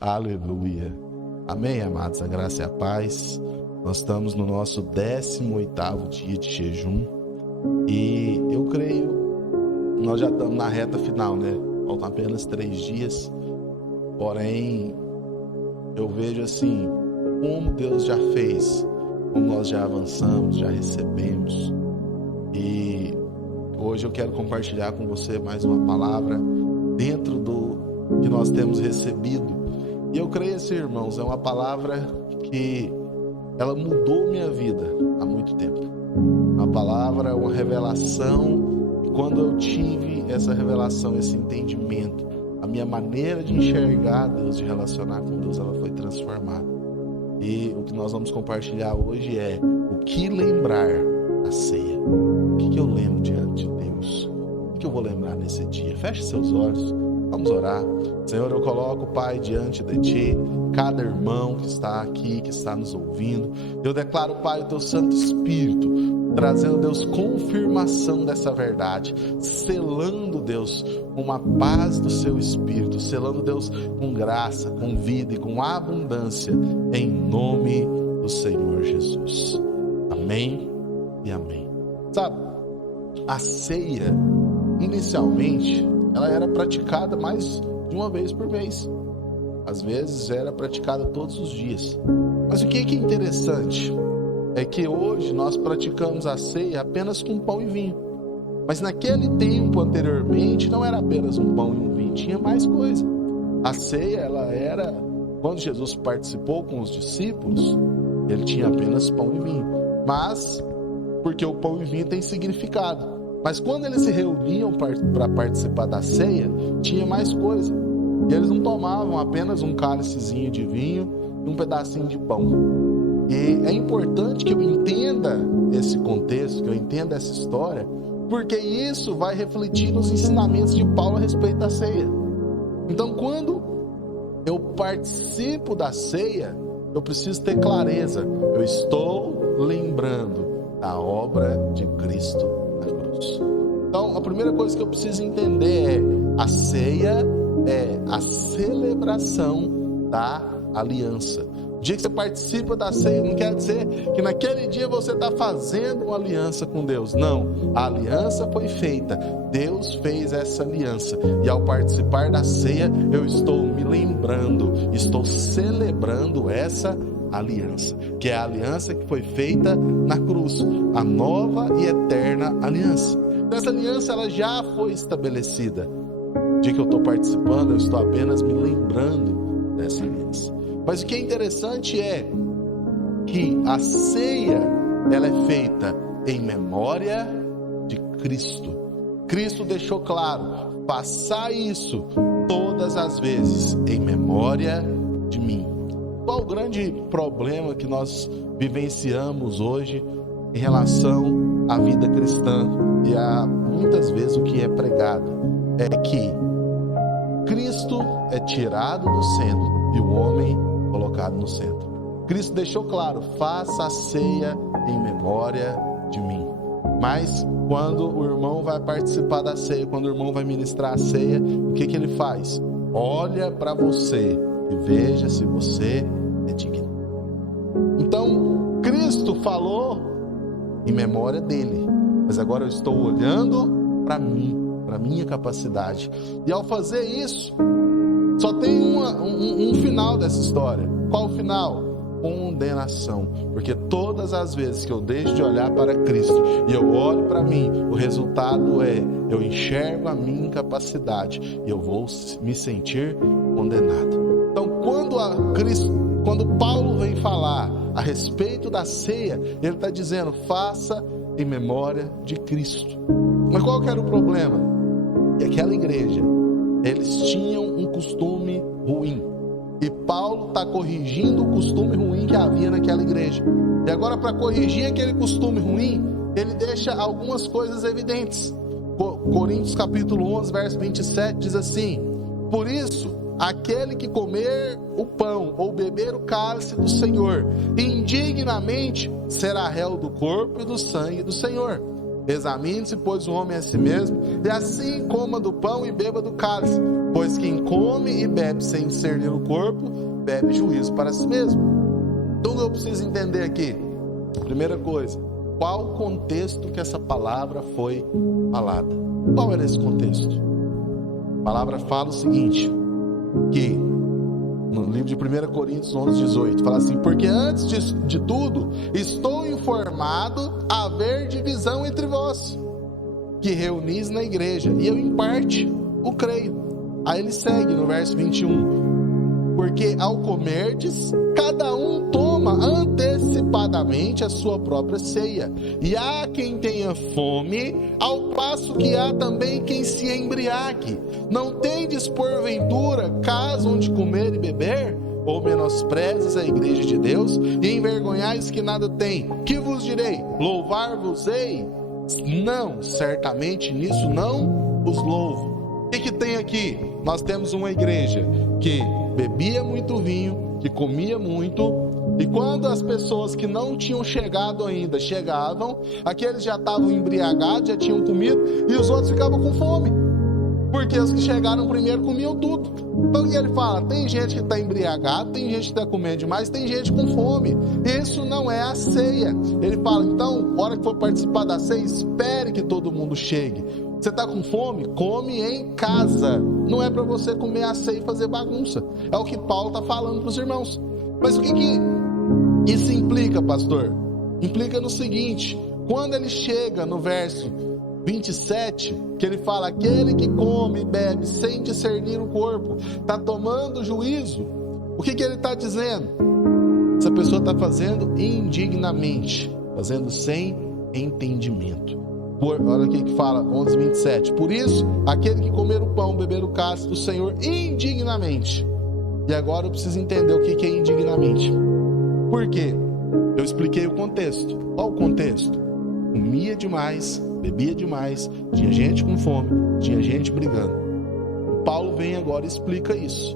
Aleluia. Amém, amados, a graça e a paz. Nós estamos no nosso 18º dia de jejum e eu creio, nós já estamos na reta final, né? Faltam apenas 3 dias, porém, eu vejo assim, como Deus já fez, como nós já avançamos, já recebemos. E hoje eu quero compartilhar com você mais uma palavra dentro do que nós temos recebido. E eu creio assim, irmãos, é uma palavra que ela mudou minha vida há muito tempo. Uma palavra, uma revelação, e quando eu tive essa revelação, esse entendimento, a minha maneira de enxergar Deus, de relacionar com Deus, ela foi transformada. E o que nós vamos compartilhar hoje é o que lembrar a ceia. O que eu lembro diante de Deus? O que eu vou lembrar nesse dia? Feche seus olhos. Vamos orar. Senhor, eu coloco, Pai, diante de Ti, cada irmão que está aqui, que está nos ouvindo. Eu declaro, Pai, o Teu Santo Espírito, trazendo, Deus, confirmação dessa verdade, selando, Deus, com a paz do Seu Espírito, selando, Deus, com graça, com vida e com abundância, em nome do Senhor Jesus. Amém e amém. Sabe, a ceia, inicialmente, ela era praticada mais de uma vez por mês. Às vezes era praticada todos os dias. Mas o que é interessante é que hoje nós praticamos a ceia apenas com pão e vinho. Mas naquele tempo anteriormente não era apenas um pão e um vinho, tinha mais coisa. A ceia, ela era, quando Jesus participou com os discípulos, ele tinha apenas pão e vinho. Mas, porque o pão e vinho tem significado. Mas quando eles se reuniam para participar da ceia, tinha mais coisa. E eles não tomavam apenas um cálicezinho de vinho e um pedacinho de pão. E é importante que eu entenda esse contexto, que eu entenda essa história, porque isso vai refletir nos ensinamentos de Paulo a respeito da ceia. Então, quando eu participo da ceia, eu preciso ter clareza. Eu estou lembrando da obra de Cristo na cruz. Então, a primeira coisa que eu preciso entender é: a ceia é a celebração da aliança. O dia que você participa da ceia não quer dizer que naquele dia você está fazendo uma aliança com Deus. Não, a aliança foi feita. Deus fez essa aliança. E ao participar da ceia, eu estou me lembrando, estou celebrando essa aliança, que é a aliança que foi feita na cruz, a nova e eterna aliança. Então, essa aliança, ela já foi estabelecida. O dia que eu estou participando, eu estou apenas me lembrando dessa aliança. Mas o que é interessante é que a ceia, ela é feita em memória de Cristo. Cristo deixou claro: façai isso todas as vezes em memória de mim. Qual o grande problema que nós vivenciamos hoje em relação à vida cristã e a muitas vezes o que é pregado? É que Cristo é tirado do centro e o homem colocado no centro. Cristo deixou claro: faça a ceia em memória de mim. Mas quando o irmão vai participar da ceia, quando o irmão vai ministrar a ceia, o que ele faz? Olha para você e veja se você é digno. Então, Cristo falou em memória dele, mas agora eu estou olhando para mim, para minha capacidade. E ao fazer isso, só tem um final dessa história. Qual o final? Condenação. Porque todas as vezes que eu deixo de olhar para Cristo e eu olho para mim, o resultado é: eu enxergo a minha incapacidade e eu vou me sentir condenado. Então, quando Paulo vem falar a respeito da ceia, ele está dizendo: faça em memória de Cristo. Mas qual que era o problema? Que aquela igreja, eles tinham um costume ruim. E Paulo está corrigindo o costume ruim que havia naquela igreja. E agora, para corrigir aquele costume ruim, ele deixa algumas coisas evidentes. Coríntios capítulo 11, verso 27 diz assim: por isso, aquele que comer o pão ou beber o cálice do Senhor indignamente será réu do corpo e do sangue do Senhor. Examine-se, pois, o homem a si mesmo, e assim coma do pão e beba do cálice, pois quem come e bebe sem discernir o corpo, bebe juízo para si mesmo. Então eu preciso entender aqui, primeira coisa, qual o contexto que essa palavra foi falada? Qual era esse contexto? A palavra fala o seguinte, que no livro de 1 Coríntios 11:18, fala assim: porque antes de tudo, estou informado haver divisão entre vós, que reunis na igreja, e eu em parte o creio. Aí ele segue no verso 21, porque ao comerdes, cada um toma antecipadamente a sua própria ceia, e há quem tenha fome, ao passo que há também quem se embriague. Não tendes porventura casa onde comer e beber? Ou menosprezes a igreja de Deus, e envergonhais que nada tem? Que vos direi? Louvar-vos-ei? Não, certamente nisso não os louvo. O que tem aqui? Nós temos uma igreja que bebia muito vinho, que comia muito, e quando as pessoas que não tinham chegado ainda chegavam, aqueles já estavam embriagados, já tinham comido, e os outros ficavam com fome, porque os que chegaram primeiro comiam tudo. Então ele fala, tem gente que está embriagado, tem gente que está comendo demais, tem gente com fome. Isso não é a ceia. Ele fala, então, na hora que for participar da ceia, espere que todo mundo chegue. Você está com fome? Come em casa. Não é para você comer a ceia e fazer bagunça. É o que Paulo está falando para os irmãos. Mas o que isso implica, pastor? Implica no seguinte, quando ele chega no verso 27, que ele fala, aquele que come e bebe sem discernir o corpo, está tomando juízo. O que ele está dizendo? Essa pessoa está fazendo indignamente, fazendo sem entendimento. Olha aqui que fala, 11:27. Por isso, aquele que comer o pão, beber o cálice do Senhor indignamente. E agora eu preciso entender o que é indignamente. Por quê? Eu expliquei o contexto. Qual o contexto? Comia demais, bebia demais, tinha gente com fome, tinha gente brigando. O Paulo vem agora e explica isso.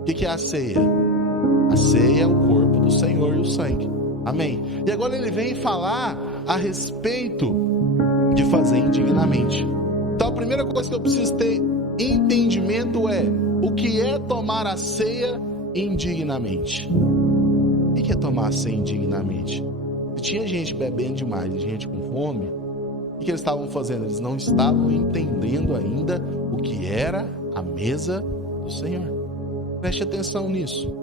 O que é a ceia? A ceia é o corpo do Senhor e o sangue. Amém? E agora ele vem falar a respeito de fazer indignamente. Então a primeira coisa que eu preciso ter entendimento é o que é tomar a ceia indignamente. O que é tomar a ceia indignamente? Se tinha gente bebendo demais e gente com fome, o que eles estavam fazendo? Eles não estavam entendendo ainda o que era a mesa do Senhor. Preste atenção nisso.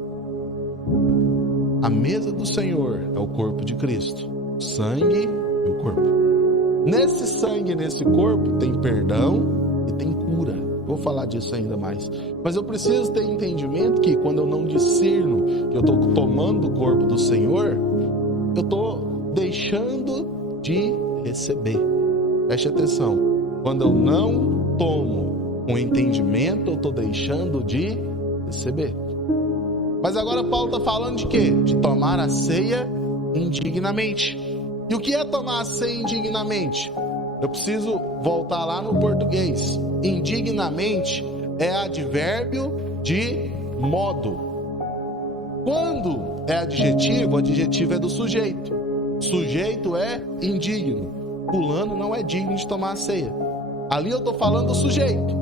A mesa do Senhor é o corpo de Cristo, o sangue e o corpo. Nesse sangue e nesse corpo tem perdão e tem cura. Vou falar disso ainda mais. Mas eu preciso ter entendimento que quando eu não discerno que eu estou tomando o corpo do Senhor, eu estou deixando de receber. Preste atenção. Quando eu não tomo com entendimento, eu estou deixando de receber. Mas agora Paulo está falando de quê? De tomar a ceia indignamente. E o que é tomar a ceia indignamente? Eu preciso voltar lá no português. Indignamente é advérbio de modo. Quando é adjetivo, o adjetivo é do sujeito. Sujeito é indigno. Fulano não é digno de tomar a ceia. Ali eu estou falando do sujeito.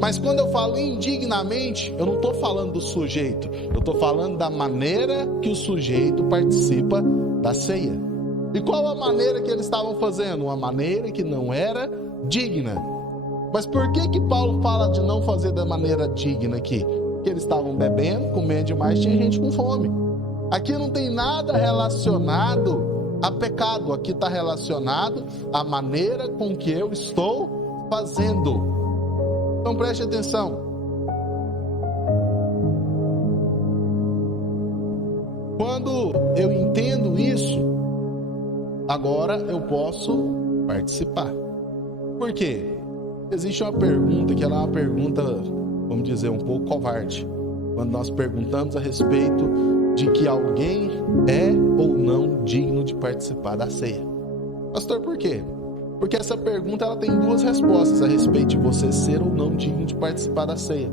Mas quando eu falo indignamente, eu não estou falando do sujeito. Eu estou falando da maneira que o sujeito participa da ceia. E qual a maneira que eles estavam fazendo? Uma maneira que não era digna. Mas por que Paulo fala de não fazer da maneira digna aqui? Porque eles estavam bebendo, comendo demais, tinha gente com fome. Aqui não tem nada relacionado a pecado. Aqui está relacionado à maneira com que eu estou fazendo. Então preste atenção. Quando eu entendo isso, agora eu posso participar. Por quê? Existe uma pergunta que ela é uma pergunta, vamos dizer, um pouco covarde. Quando nós perguntamos a respeito de que alguém é ou não digno de participar da ceia. Pastor, por quê? Porque essa pergunta ela tem duas respostas a respeito de você ser ou não digno de participar da ceia.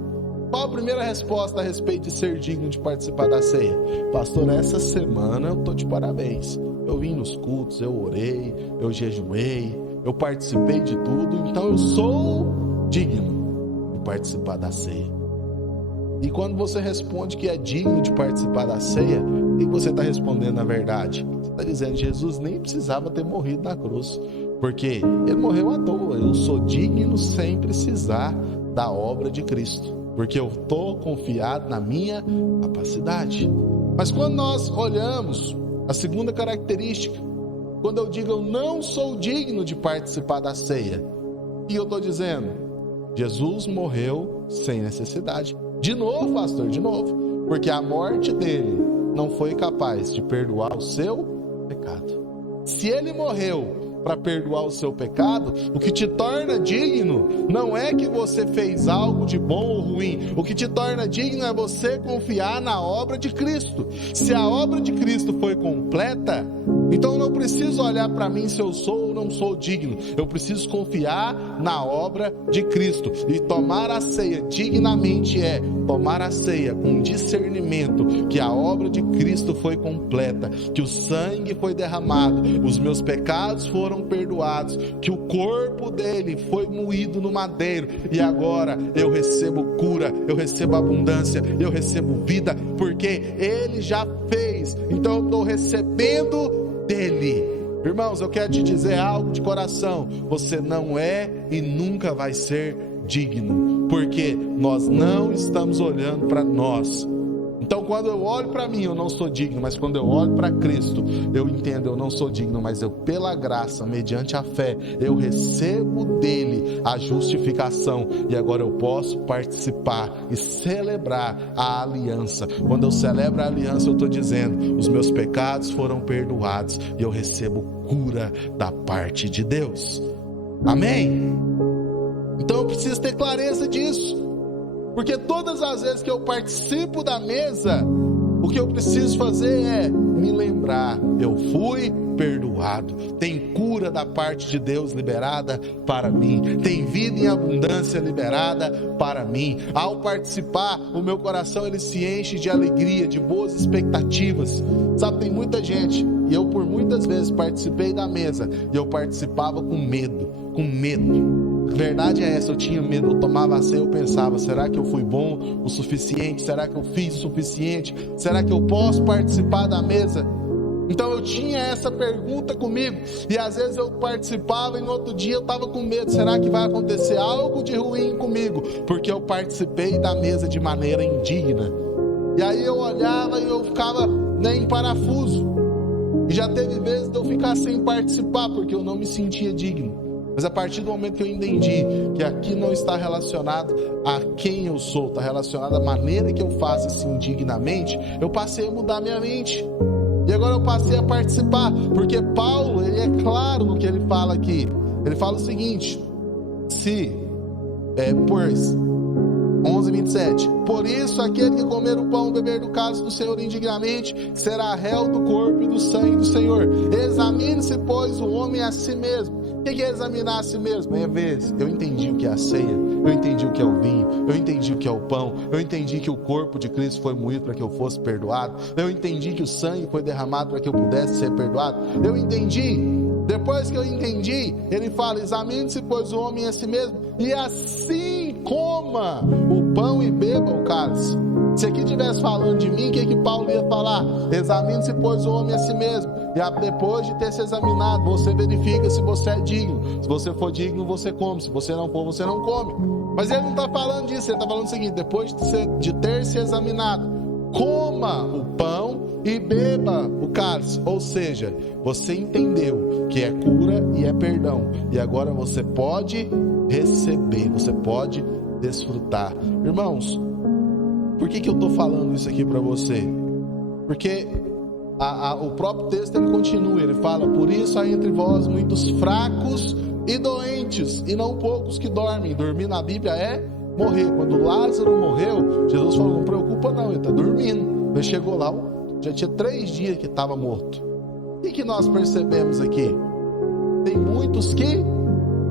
Qual a primeira resposta a respeito de ser digno de participar da ceia? Pastor, essa semana eu estou de parabéns. Eu vim nos cultos, eu orei, eu jejuei, eu participei de tudo, então eu sou digno de participar da ceia. E quando você responde que é digno de participar da ceia, o que você está respondendo na verdade? Você está dizendo: Jesus nem precisava ter morrido na cruz, porque ele morreu à toa. Eu sou digno sem precisar da obra de Cristo, porque eu estou confiado na minha capacidade. Mas quando nós olhamos a segunda característica, quando eu digo eu não sou digno de participar da ceia, o que eu estou dizendo? Jesus morreu sem necessidade. De novo, pastor, de novo, porque a morte dele não foi capaz de perdoar o seu pecado. Se ele morreu para perdoar o seu pecado, o que te torna digno não é que você fez algo de bom ou ruim. O que te torna digno é você confiar na obra de Cristo. Se a obra de Cristo foi completa, então eu não preciso olhar para mim se eu sou ou não sou digno. Eu preciso confiar na obra de Cristo. E tomar a ceia dignamente é tomar a ceia com discernimento que a obra de Cristo foi completa, que o sangue foi derramado, os meus pecados foram perdoados, que o corpo dele foi moído no madeiro, e agora eu recebo cura, eu recebo abundância, eu recebo vida, porque ele já fez. Então eu estou recebendo dele. Irmãos, eu quero te dizer algo de coração: você não é e nunca vai ser digno, porque nós não estamos olhando para nós. Então quando eu olho para mim, eu não sou digno, mas quando eu olho para Cristo, eu entendo, eu não sou digno, mas eu, pela graça, mediante a fé, eu recebo dele a justificação, e agora eu posso participar e celebrar a aliança. Quando eu celebro a aliança, eu estou dizendo: os meus pecados foram perdoados, e eu recebo cura da parte de Deus. Amém? Então eu preciso ter clareza disso, porque todas as vezes que eu participo da mesa, o que eu preciso fazer é me lembrar: eu fui perdoado, tem cura da parte de Deus liberada para mim, tem vida em abundância liberada para mim. Ao participar, o meu coração ele se enche de alegria, de boas expectativas. Sabe, tem muita gente, e eu por muitas vezes participei da mesa, e eu participava com medo. A verdade é essa, eu tinha medo. Eu tomava a ceia, eu pensava: será que eu fui bom o suficiente? Será que eu fiz o suficiente? Será que eu posso participar da mesa? Então eu tinha essa pergunta comigo, e às vezes eu participava e no outro dia eu estava com medo: será que vai acontecer algo de ruim comigo? Porque eu participei da mesa de maneira indigna. E aí eu olhava e eu ficava em parafuso, e já teve vezes de eu ficar sem participar, porque eu não me sentia digno. Mas a partir do momento que eu entendi que aqui não está relacionado a quem eu sou, está relacionado à maneira que eu faço isso indignamente, eu passei a mudar minha mente. E agora eu passei a participar, porque Paulo, ele é claro no que ele fala aqui. Ele fala o seguinte: pois, 11:27, por isso aquele que comer o pão, beber do cálice do Senhor indignamente, será réu do corpo e do sangue do Senhor. Examine-se, pois, o homem a si mesmo. O que é examinar a si mesmo? É ver, eu entendi o que é a ceia, eu entendi o que é o vinho, eu entendi o que é o pão, eu entendi que o corpo de Cristo foi moído para que eu fosse perdoado, eu entendi que o sangue foi derramado para que eu pudesse ser perdoado, eu entendi. Depois que eu entendi, ele fala: examine-se, pois, o homem a si mesmo, e assim coma o pão e beba o cálice. Se aqui estivesse falando de mim, o que Paulo ia falar? Examine-se, pois, o homem a si mesmo, e depois de ter se examinado, você verifica se você é digno. Se você for digno, você come. Se você não for, você não come. Mas ele não está falando disso, ele está falando o seguinte: depois de ter se examinado, coma o pão e beba o cálice. Ou seja, você entendeu que é cura e é perdão, e agora você pode receber, você pode desfrutar. Irmãos, por que eu estou falando isso aqui para você? Porque o próprio texto ele continua, ele fala: por isso há entre vós muitos fracos e doentes, e não poucos que dormem. Dormir na Bíblia é morrer. Quando Lázaro morreu, Jesus falou: não preocupa não, ele está dormindo. Ele chegou lá, já tinha 3 dias que estava morto. O que nós percebemos aqui? Tem muitos que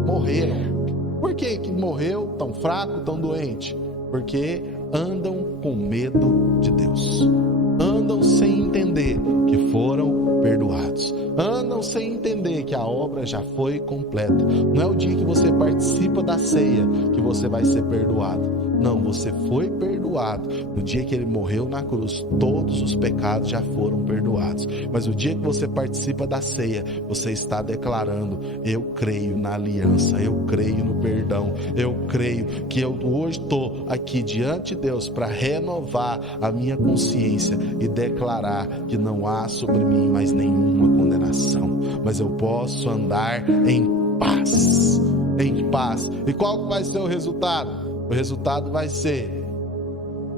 morreram. Por que morreu tão fraco, tão doente? Porque andam com medo de Deus, andam sem entender que foram perdoados, andam sem entender que que a obra já foi completa. Não é o dia que você participa da ceia que você vai ser perdoado. Não, você foi perdoado. No dia que ele morreu na cruz, todos os pecados já foram perdoados. Mas o dia que você participa da ceia, você está declarando: eu creio na aliança, eu creio no perdão, eu creio que eu hoje estou aqui diante de Deus para renovar a minha consciência e declarar que não há sobre mim mais nenhuma condenação, mas eu posso andar em paz. Em paz. E qual vai ser o resultado? O resultado vai ser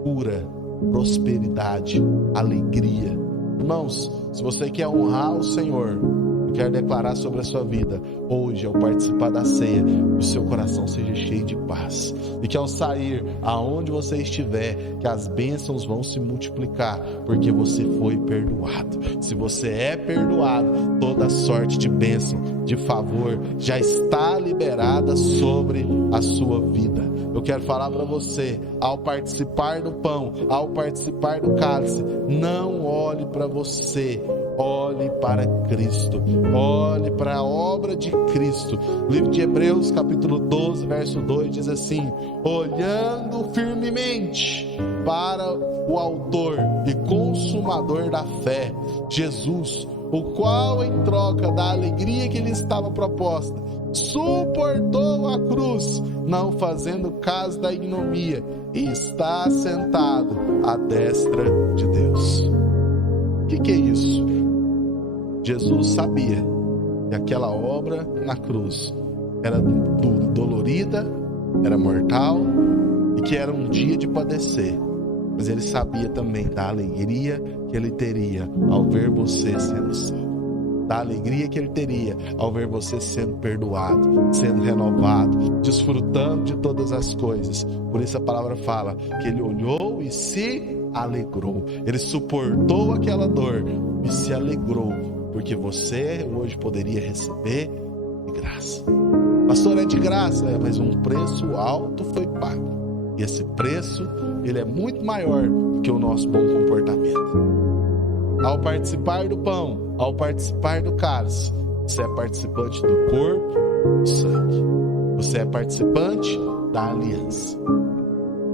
cura, prosperidade, alegria. Irmãos, se você quer honrar o Senhor, eu quero declarar sobre a sua vida hoje, ao participar da ceia, que o seu coração seja cheio de paz, e que ao sair aonde você estiver, que as bênçãos vão se multiplicar, porque você foi perdoado. Se você é perdoado, toda sorte de bênção, de favor, já está liberada sobre a sua vida. Eu quero falar para você, ao participar do pão, ao participar do cálice, não olhe para você, olhe para Cristo, olhe para a obra de Cristo. O livro de Hebreus, capítulo 12, verso 2 diz assim: olhando firmemente para o autor e consumador da fé, Jesus, o qual em troca da alegria que lhe estava proposta, suportou a cruz, não fazendo caso da ignomia, e está sentado à destra de Deus. O que é isso? Jesus sabia que aquela obra na cruz era dolorida, era mortal e que era um dia de padecer, mas ele sabia também da alegria que ele teria ao ver você sendo salvo, da alegria que ele teria ao ver você sendo perdoado, sendo renovado, desfrutando de todas as coisas. Por isso a palavra fala que ele olhou e se alegrou, ele suportou aquela dor e se alegrou, porque você hoje poderia receber de graça. Pastor, é de graça, mas um preço alto foi pago. E esse preço, ele é muito maior do que o nosso bom comportamento. Ao participar do pão, ao participar do cálice, você é participante do corpo e do sangue. Você é participante da aliança.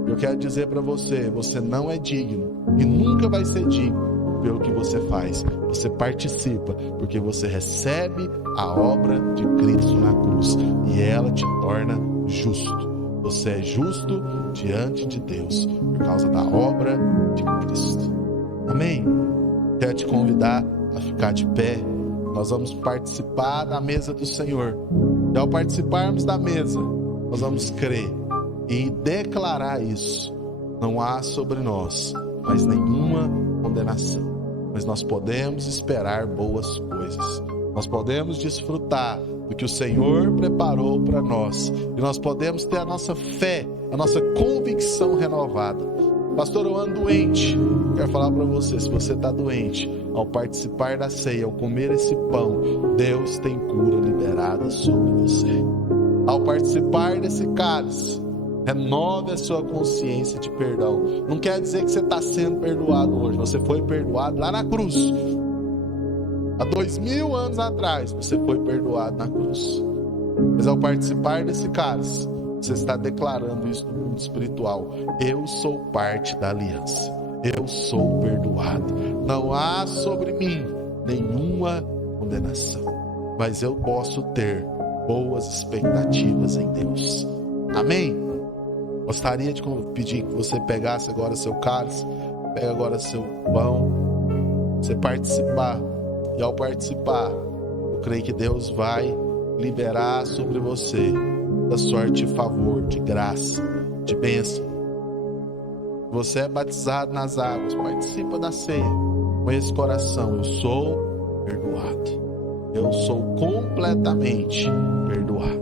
Eu quero dizer para você, você não é digno e nunca vai ser digno pelo que você faz. Você participa porque você recebe a obra de Cristo na cruz e ela te torna justo. Você é justo diante de Deus por causa da obra de Cristo. Amém? Quero te convidar a ficar de pé. Nós vamos participar da mesa do Senhor. E ao participarmos da mesa, nós vamos crer e declarar isso. Não há sobre nós mais nenhuma condenação, mas nós podemos esperar boas coisas. Nós podemos desfrutar do que o Senhor preparou para nós. E nós podemos ter a nossa fé, a nossa convicção renovada. Pastor, eu ando doente. Quero falar para você, se você está doente, ao participar da ceia, ao comer esse pão, Deus tem cura liberada sobre você. Ao participar desse cálice, renove a sua consciência de perdão. Não quer dizer que você está sendo perdoado hoje. Você foi perdoado lá na cruz. Há 2000 anos atrás, você foi perdoado na cruz. Mas ao participar desse cálice, você está declarando isso no mundo espiritual. Eu sou parte da aliança. Eu sou perdoado. Não há sobre mim nenhuma condenação. Mas eu posso ter boas expectativas em Deus. Amém? Gostaria de pedir que você pegasse agora seu cálice, pega agora seu pão, você participar. E ao participar, eu creio que Deus vai liberar sobre você da sorte de favor, de graça, de bênção. Você é batizado nas águas, participa da ceia com esse coração. Eu sou perdoado. Eu sou completamente perdoado.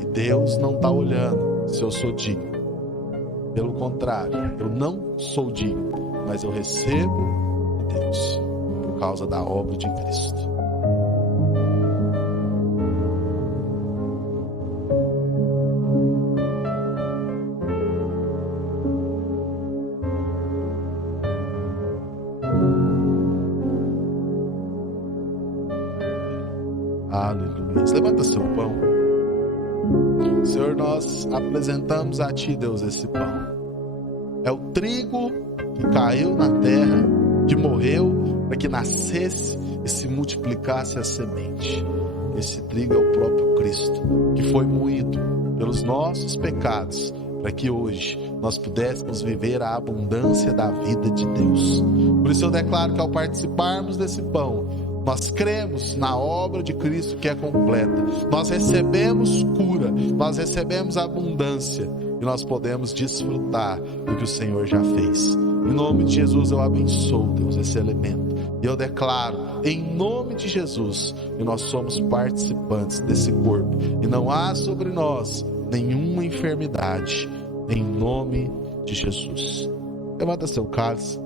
E Deus não está olhando se eu sou digno. Pelo contrário, eu não sou digno, mas eu recebo de Deus por causa da obra de Cristo. Aleluia. Levanta seu pão. Senhor, nós apresentamos a Ti, Deus, esse pão. É o trigo que caiu na terra, que morreu para que nascesse e se multiplicasse a semente. Esse trigo é o próprio Cristo, que foi moído pelos nossos pecados, para que hoje nós pudéssemos viver a abundância da vida de Deus. Por isso eu declaro que ao participarmos desse pão, nós cremos na obra de Cristo que é completa. Nós recebemos cura, nós recebemos abundância e nós podemos desfrutar do que o Senhor já fez. Em nome de Jesus eu abençoo, Deus, esse elemento. E eu declaro, em nome de Jesus, que nós somos participantes desse corpo. E não há sobre nós nenhuma enfermidade, em nome de Jesus. Levanta seu cálice.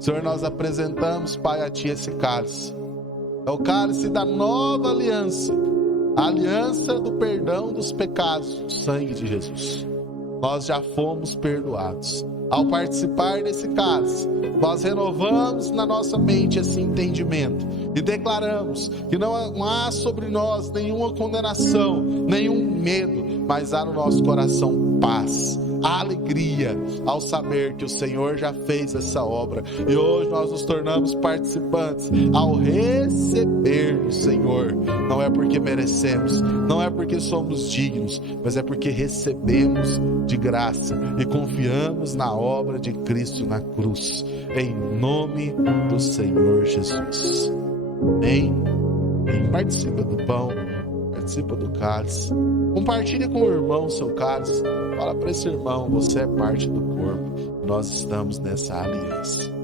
Senhor, nós apresentamos, Pai, a Ti esse cálice. É o cálice da nova aliança, a aliança do perdão dos pecados, o sangue de Jesus. Nós já fomos perdoados. Ao participar desse cálice, nós renovamos na nossa mente esse entendimento e declaramos que não há sobre nós nenhuma condenação, nenhum medo, mas há no nosso coração paz, alegria ao saber que o Senhor já fez essa obra e hoje nós nos tornamos participantes ao receber do Senhor. Não é porque merecemos, não é porque somos dignos, mas é porque recebemos de graça e confiamos na obra de Cristo na cruz, em nome do Senhor Jesus. Amém? Participa do pão, participa do cálice, compartilha com o irmão seu cálice. Fala para esse irmão, você é parte do corpo, nós estamos nessa aliança.